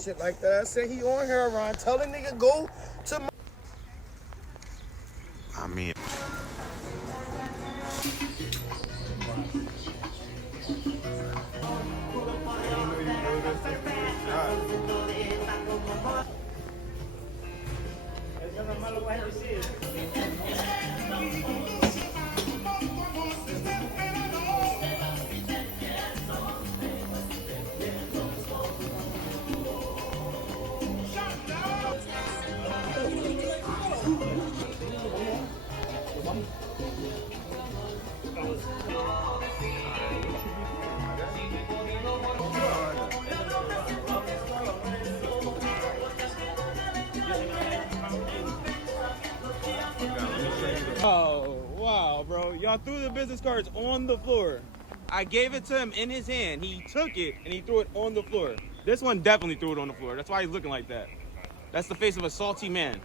shit like that. I said he on here around. Tell the nigga go to my. I mean. Oh, wow, bro. Y'all threw the business cards on the floor. I gave it to him in his hand. He took it and he threw it on the floor. This one definitely threw it on the floor. That's why he's looking like that. That's the face of a salty man.